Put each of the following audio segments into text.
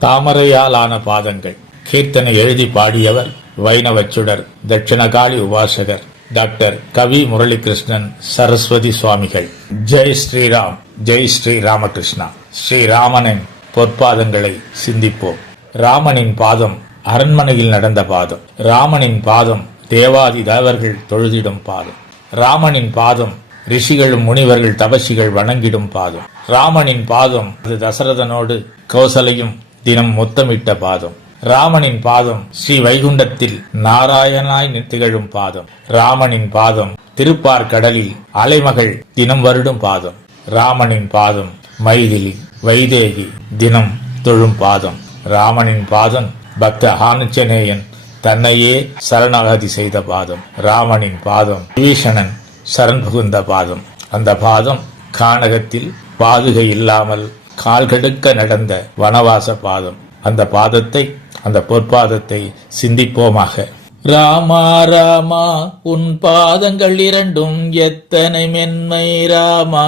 தாமரையால் ஆன பாதங்கள். கீர்த்தனை எழுதி பாடியவர் வைணவச்சுடர் தட்சிணகாளி உபாசகர் டாக்டர் கவி முரளிகிருஷ்ணன் சரஸ்வதி சுவாமிகள். ஜெய் ஸ்ரீராம் ஜெய் ஸ்ரீ ராமகிருஷ்ணா ஸ்ரீராமனின் பொற்பாதங்களை சிந்திப்போம். ராமனின் பாதம் அரண்மனையில் நடந்த பாதம். ராமனின் பாதம் தேவாதி தேவர்கள் தொழுதிடும் பாதம். ராமனின் பாதம் ரிஷிகளும் முனிவர்கள் தபசிகள் வணங்கிடும் பாதம். ராமனின் பாதம் அது தசரதனோடு கௌசலையும் தினம் முத்தமிட்ட பாதம். ராமனின் பாதம் ஸ்ரீ வைகுண்டத்தில் நாராயணாய் திகழும் பாதம். ராமனின் பாதம் திருப்பார் கடலில் அலைமகள் தினம் வருடும் பாதம். ராமனின் பாதம் மைதிலி வைதேகி தினம் தொழும் பாதம். ராமனின் பாதம் பக்த ஆனுச்சனேயன் தன்னையே சரணாகதி செய்த பாதம். ராமனின் பாதம் விபீஷணன் சரண் புகுந்த பாதம். அந்த பாதம் கானகத்தில் பாதுகை இல்லாமல் கால்கெடுக்க நடந்த வனவாச பாதம். அந்த பாதத்தை அந்த பொற்பாதத்தை சிந்திப்போமாக. ராமா ராமா உன் பாதங்கள் இரண்டும் எத்தனை மென்மை ராமா?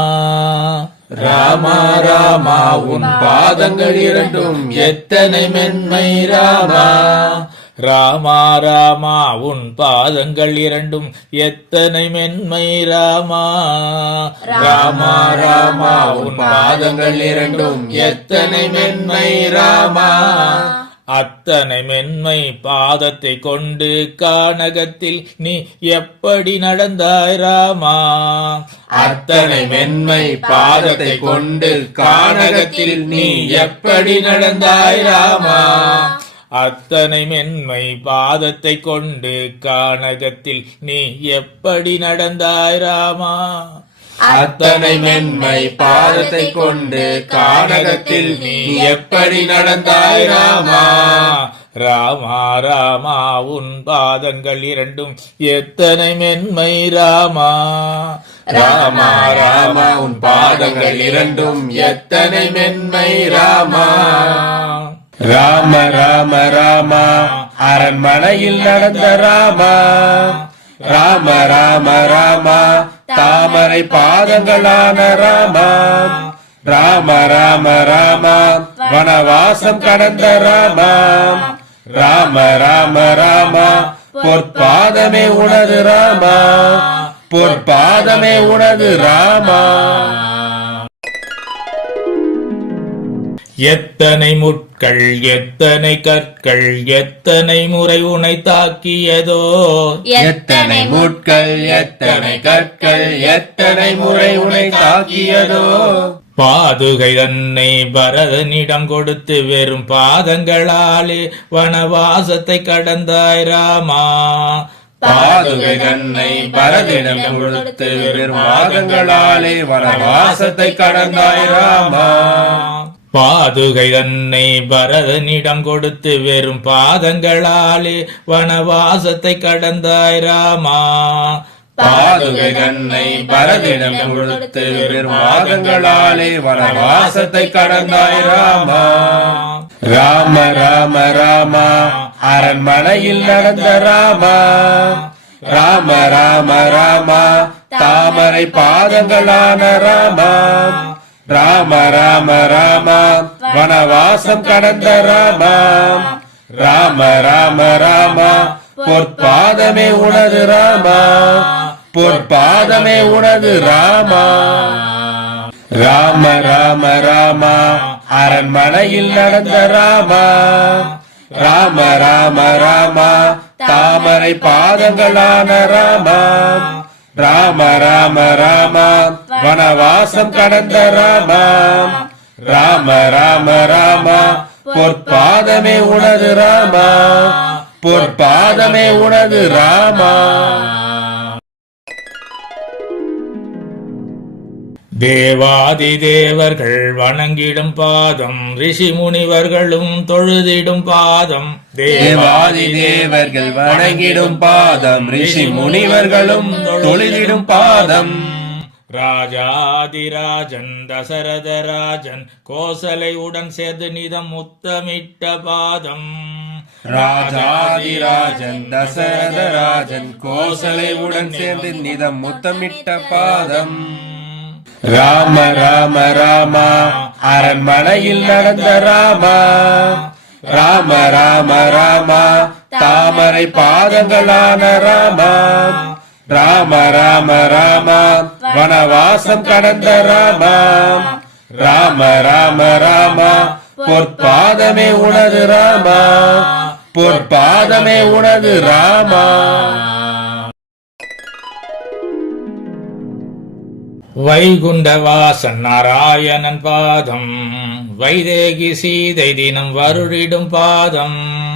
ராமா ராமா உன் பாதங்கள் இரண்டும் எத்தனை மென்மை ராமா? ராமா ராமா உன் பாதங்கள் இரண்டும் எத்தனை மென்மை ராமா? ராமா ராமா உன் பாதங்கள் இரண்டும் எத்தனை மென்மை ராமா? அத்தனை மென்மை பாதத்தை கொண்டு கானகத்தில் நீ எப்படி நடந்தாய் ராமா? அத்தனை மென்மை பாதத்தை கொண்டு கானகத்தில் நீ எப்படி நடந்தாய் ராமா? அத்தனை மென்மை பாதத்தை கொண்டு கானகத்தில் நீ எப்படி நடந்தாய் ராமா? அத்தனை மென்மை பாதத்தை கொண்டு கானகத்தில் நீ எப்படி நடந்தாய் ராமா? ராமா ராமா உன் பாதங்கள் இரண்டும் எத்தனை மென்மை ராமா? ராமா ராமா உன் பாதங்கள் இரண்டும் எத்தனை மென்மை ராமா? ராம ராம ராமா. அரண்மனையில் நடந்த ராமா. ராம ராம ராமா. தாமரை பாதங்களான ராமா. ராம ராம ராமா. வனவாசம் கடந்த ராமா. ராம ராம ராமா. பொற்பாதமே உனது ராமா. பொற்பாதமே உனது ராமா. எத்தனை முட்கள் எத்தனை கற்கள் எத்தனை முறை உனை தாக்கியதோ எத்தனை முட்கள் எத்தனை கற்கள் எத்தனை முறை உனை தாக்கியதோ பாதுகை தன்னை பரதனிடம் கொடுத்து வெறும் பாதங்களாலே வனவாசத்தை கடந்தாய் ராமா. பாதுகை கண்ணை பரதிடம் கொடுத்து வெறும் பாதங்களாலே வனவாசத்தை கடந்தாய் ராமா. பாதுகை தன்னை பரதனிடம் கொடுத்து வெறும் பாதங்களாலே வனவாசத்தை கடந்தாய் ராமா பாதுகை தன்னை பரதனிடம் கொடுத்து வெறும் பாதங்களாலே வனவாசத்தை கடந்தாய் ராமா ராம ராம ராமா அரண்மனையில் நடந்த ராமா? ராம ராம ராமா தாமரை பாதங்களான ராமா? ராம ராம ராமா வனவாசம் கடந்த ராமா ராம ராம ராமா பொற்பாதமே உனது ராமா பொற்பாதமே உனது ராமா ராம ராம ராமா அரண்மனையில் நடந்த ராமா ராம ராம ராமா தாமரை பாதங்களான ராமா ராம ராம ராமா வனவாசம் கடந்த ராமா ராம ராம ராமா பொற்பாதமே உனது ராமா. பொற்பாதமே உனது ராமா. தேவாதி தேவர்கள் வணங்கிடும் பாதம் ரிஷி முனிவர்களும் தொழுதிடும் பாதம். தேவாதி தேவர்கள் வணங்கிடும் பாதம் ரிஷி முனிவர்களும் தொழுதிடும் பாதம். ராஜாதிராஜன் தசரதராஜன் கோசலை உடன் சேர்ந்து நிதம் முத்தமிட்ட பாதம். ராஜாதிராஜன் தசரதராஜன் கோசலை உடன் சேர்ந்து நிதம் முத்தமிட்ட பாதம். ராம ராம ராமா அரண்மனையில் நடந்த ராமா. ராம ராம ராமா தாமரை பாதங்களான ராமா. ராம ராம ராமா வனவாசம் கடந்த ராமா ராம ராம ராமா பொற்பாதமே உனது ராமா. பொற்பாதமே உனது ராமா. வைகுண்டவாசன் நாராயணன் பாதம். வைதேகி சீதை தினம் வருடிடும் பாதம்.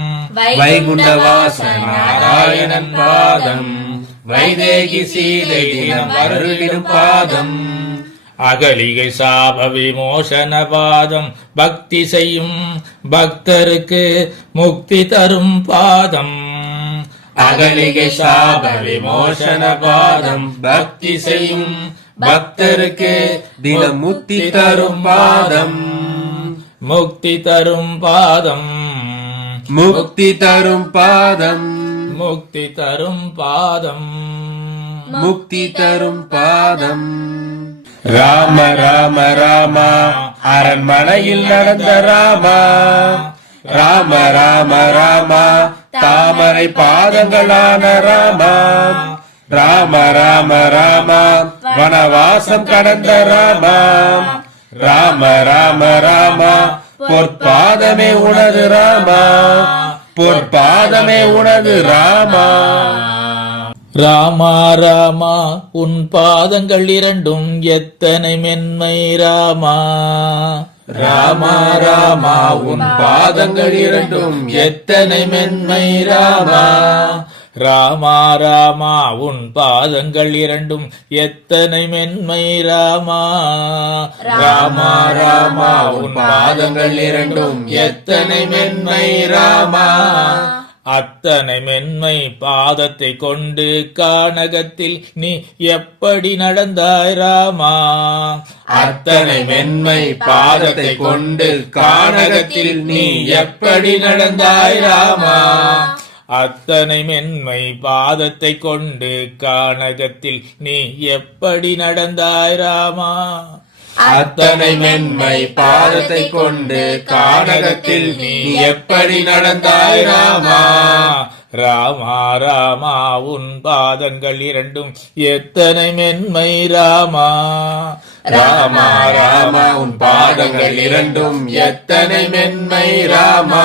வைகுண்டவாசன் நாராயணன் பாதம். வைதேகி சீதை தினம் வருடிடும் பாதம். அகலிகை சாப விமோசன பாதம். பக்தி செய்யும் பக்தருக்கு முக்தி தரும் பாதம். அகலிகை சாப விமோசன பாதம். பக்தி செய்யும் பக்தருக்கு தினம் முக்தி தரும் பாதம். முக்தி தரும் பாதம். முக்தி தரும் பாதம். முக்தி தரும் பாதம். முக்தி தரும் பாதம். ராம ராம ராமா அரண்மனையில் நடந்த ராமா. ராம ராம ராமா தாமரை பாதங்களான ராமா. ராம ராம ராமா வனவாசம் கடந்த ராமா. ராம ராம ராமா பொற்பாதமே உனது ராமா. பொற்பாதமே உனது ராமா. ராமா ராமா உன் பாதங்கள் இரண்டும் எத்தனை மென்மை ராமா. ராமா ராமா உன் பாதங்கள் இரண்டும் எத்தனை மென்மை ராமா. ராமா ராமா உன் பாதங்கள் இரண்டும் எத்தனை மென்மை ராமா? ராமா ராமா உன் பாதங்கள் இரண்டும் எத்தனை மென்மை ராமா? அத்தனை மென்மை பாதத்தை கொண்டு கானகத்தில் நீ எப்படி நடந்தாய் ராமா? அத்தனை மென்மை பாதத்தை கொண்டு கானகத்தில் நீ எப்படி நடந்தாய் ராமா? அத்தனை மென்மை பாதத்தை கொண்டு கானகத்தில் நீ எப்படி நடந்தாய் ராமா? அத்தனை மென்மை பாதத்தை கொண்டு கானகத்தில் நீ எப்படி நடந்தாய் ராமா? ராமா ராமா உன் பாதங்கள் இரண்டும் எத்தனை மென்மை ராமா? ராமா ராமா உன் பாதங்கள் இரண்டும் எத்தனை மென்மை ராமா?